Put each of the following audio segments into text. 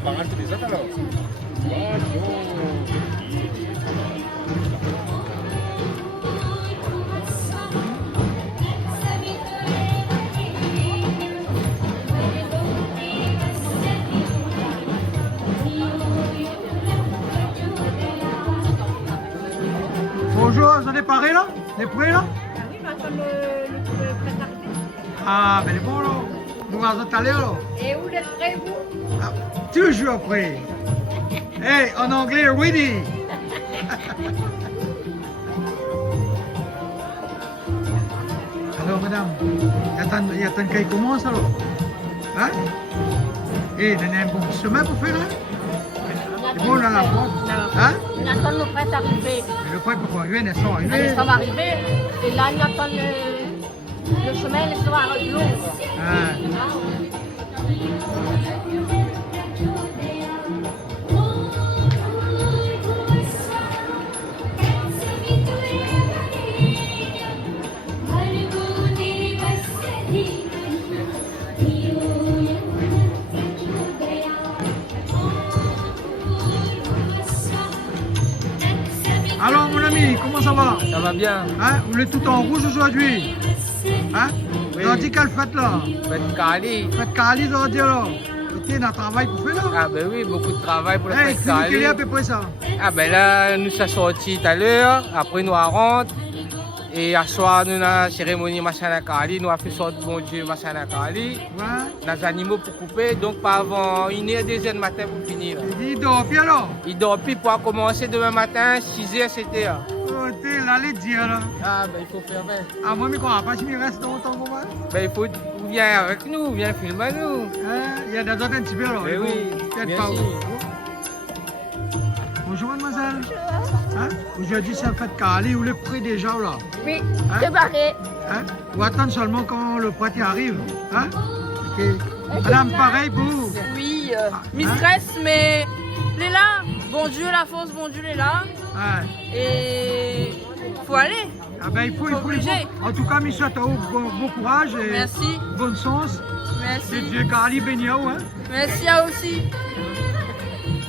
pangan tuh bisa kan lo? Bonjour, vous en êtes paré là? Les prêts là? Ah oui, mais attends le prêt d'arriver. Ah, ben les bons là. Nous allons aller là. Et où les prêts, vous? Ah, toujours prêt. Hey, en anglais, ready. Alors madame, il y a tant qu'il commence alors. Hein? Eh, il y a un bon chemin pour faire là? C'est bon là la porte? Hein? On attend le prêt d'arriver. Mais le prêt pour arriver, ils sont arrivés. Ça va arriver. Et là, on attend le chemin, il sera long. Ah. Alors mon ami, comment ça va? Ça va bien. Hein? Vous êtes tout en rouge aujourd'hui? Hein? Oui. Vous avez dit quelle fête là? Faites Kali. Fête Kali, vous avez dit là? Vous êtes dans le travail pour faire là? Ah ben oui, beaucoup de travail pour la Hey, fête quel Kali. est à peu près ça? Ah ben là, nous sommes sortis tout à l'heure, après nous on rentre. Et à soir, nous avons la cérémonie Masana Kali, nous avons fait sortir bon Dieu Masana Kali. Ouais. Les animaux pour couper, donc pas avant 1h, 2h du matin pour finir. Il dit dort bien là? Il dort plus pour commencer demain matin, 6h, 7h. Oh, t'es là, les dire là. Ah ben il faut faire bien. Ah, moi, mais quoi, pas si je reste longtemps pour moi? Ben il faut, viens avec nous, viens filmer nous. Hein? Il y a des autres un petit peu là. Ben oui, Peut-être bien pas. sûr. Bonjour mademoiselle. Hein? Aujourd'hui c'est la fête Kali, vous le prêt déjà là? Oui, Hein? c'est barré. Hein? Ou attendre seulement quand le prêt arrive. Hein? Ok. Madame, pareil pour vous. Oui, Ah, mistress, mais il est là. Bon Dieu, la force, bon Dieu, il est là. Hein? Et faut aller. Ah ben il faut. Obligé. En tout cas, je souhaite à vous bon courage et Merci. bonne chance. Que Merci. Dieu Kali béni à vous. Hein? Merci à vous aussi.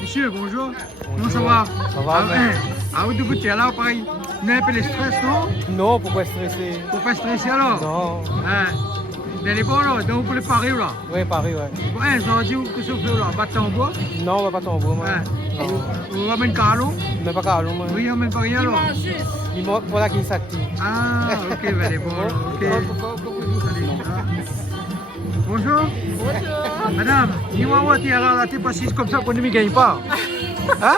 Monsieur, bonjour. Comment ça va? Ça va, Ah, ben. hein? Ah, vous devez être là, pareil. Vous avez un peu de stress, non? Non, pourquoi stresser? Faut pas stresser alors? Non. Hein? Vous allez bon là, donc vous pouvez parer là. Oui, Paris, ouais. Bon, hein, j'en dis que ça fait là, battre en bois. Non, on va pas tomber, moi. Hein? Non. Vous ramènez Carlo? Mais pas Carlo, moi. Oui, on ramène pas rien Il là. mange juste. Il manque pour la qui s'active. Ah, ok, ben, elle est bon, là, ok. Allez, ah. Bonjour. Bonjour. Madame, dis-moi, tu es là, tu es pas si comme ça qu'on ne me gagne pas. Hein?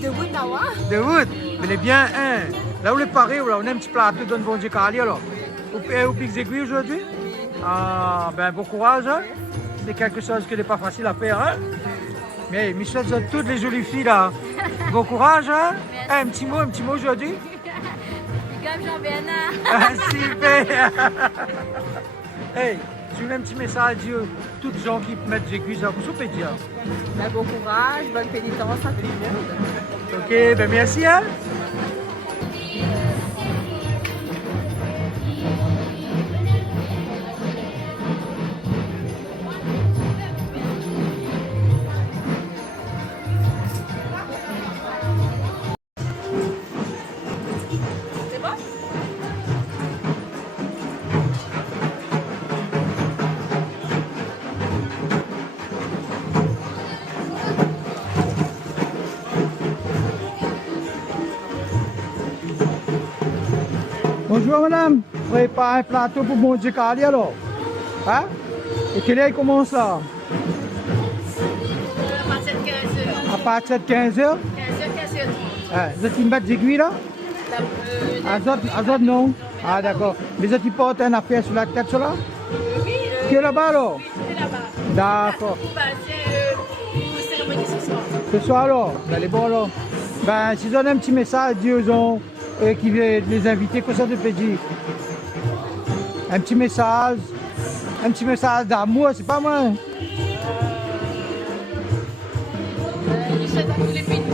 De vous, Nawa. De route. Mais elle est bien, hein? Là où les paris, là, on a un petit plateau de bon Dieu Cali, alors. Au pic aiguilles aujourd'hui? Ah, ben, bon courage, hein? C'est quelque chose qui n'est pas facile à faire, hein? Mais Michel, toutes les jolies filles, là. Bon courage, hein? Un petit mot aujourd'hui? Comme Jean-Bernard. Ah, super! Hey, tu veux un petit message à Dieu, toutes les gens qui mettent des cuisses à vous, peut dire. Ben, bon courage, bonne pénitence à tout le monde. Ok, ben merci, hein? C'est bon? Bonjour madame, prépare un plateau pour mon Dieu Cali alors. Hein? Et quelle heure il commence là? À partir de 15h. 15h, 15h30. Hein, vous êtes une bête d'aiguille là? Azot non. Ah d'accord. Mais vous êtes porte une affaire sur la tête sur là? Oui, Qui est là-bas alors? c'est là-bas. D'accord. Bah, c'est pour cérémonie ce soir. Ce soir alors, vous allez bon alors. Ben si vous avez un petit message, disons, qui veut les inviter, que ça te peut dire? Un petit message d'amour, c'est pas moi. Je souhaite à tous les pénitents.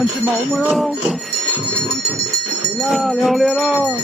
跟吃毛毛喽。来啦，来来啦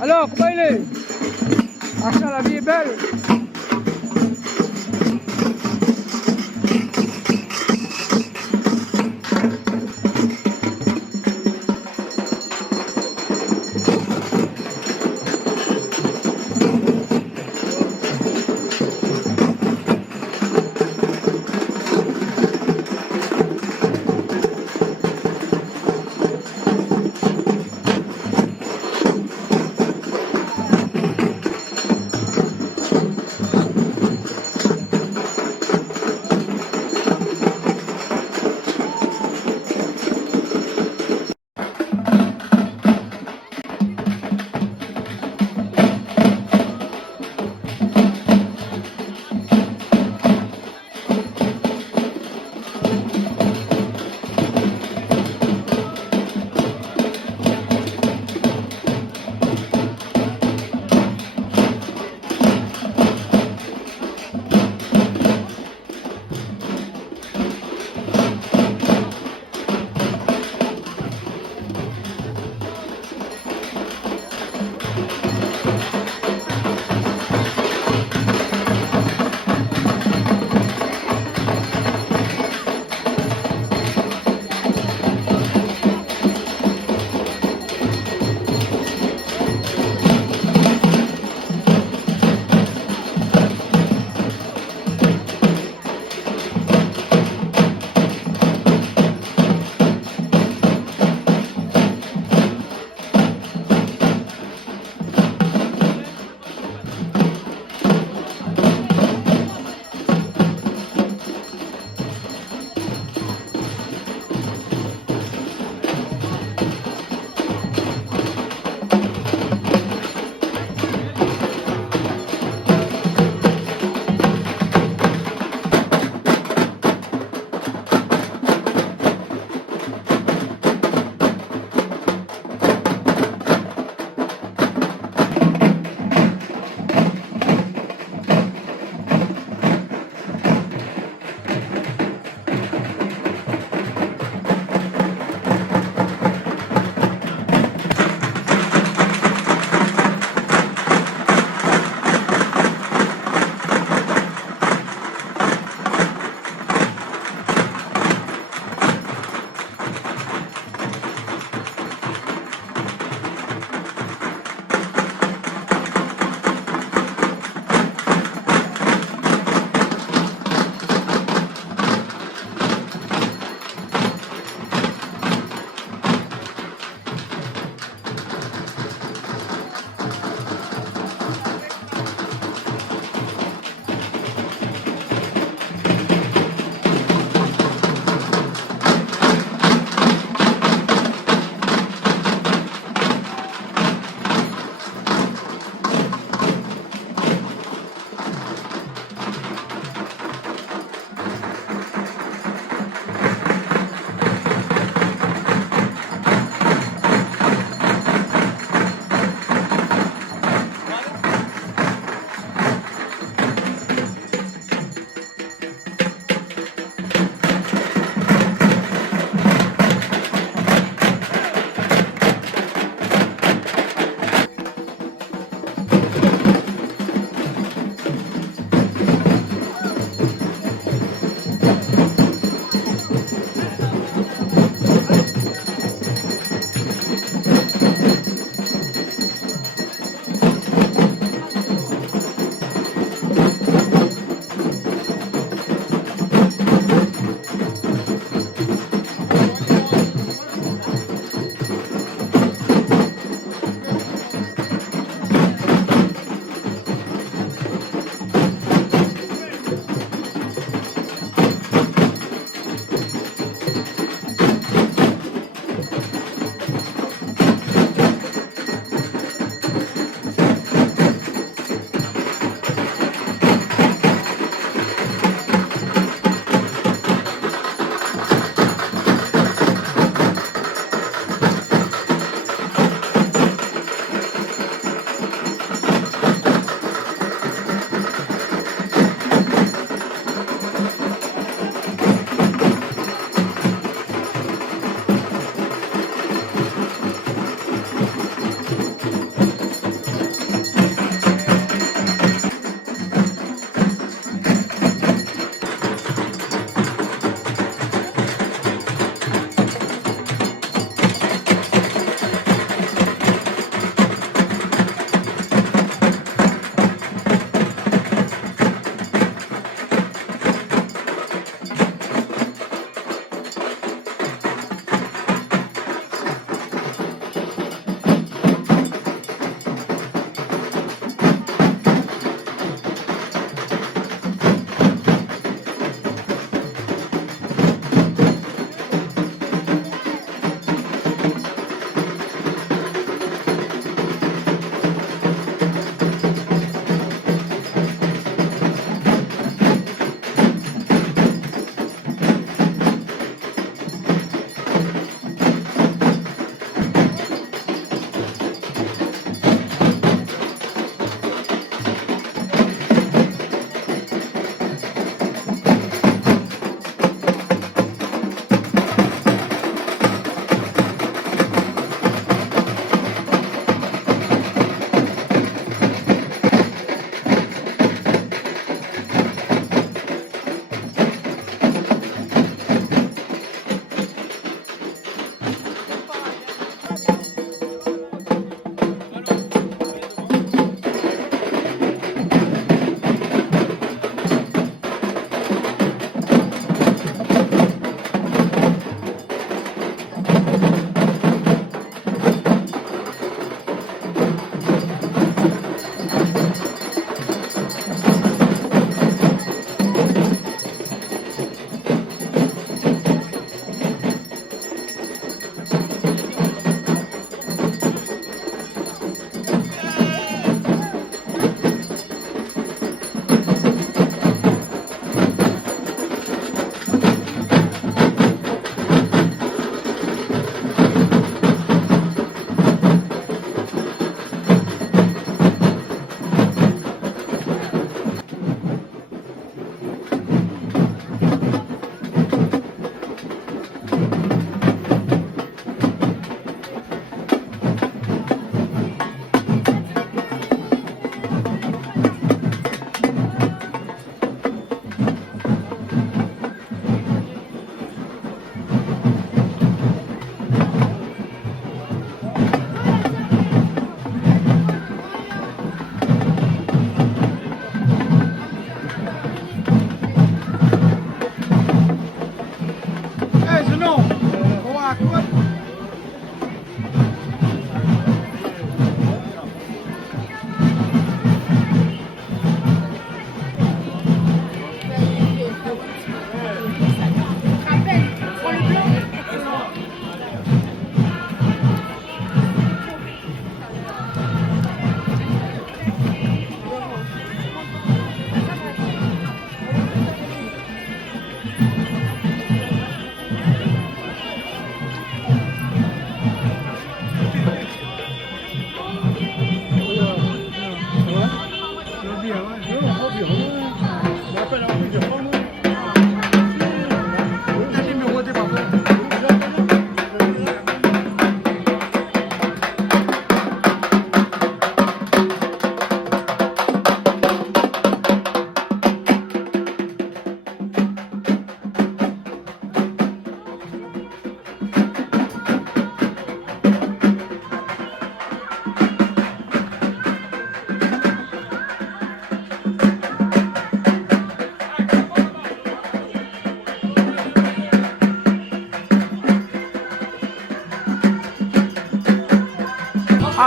！Alors, comment il est? Ah, ça, la vie est belle.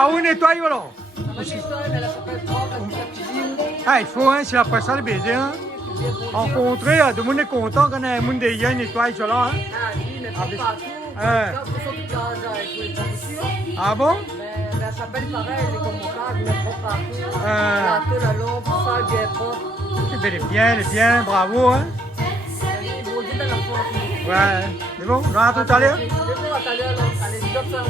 Ah, on nettoie, voilà. Mais elle s'appelle propre, elle fait la cuisine. Ah, il faut, hein, c'est après ça le baiser, hein. Rencontrer, tout le monde est content quand un monde de hier nettoie, cela, hein. Ah oui, mais pas partout. Ouais. Là, pour sortir de casa avec les chaussures. Ah bon? Mais elle s'appelle pareil, elle est comme mon frère, elle est propre partout. Ah. La tôle, la lampe, tout ça, bien propre. C'est bien, bravo, hein. Ils vont dire dans la force. Ouais, c'est bon, on va à tout à l'heure. C'est bon, à tout à l'heure, allez, job ça.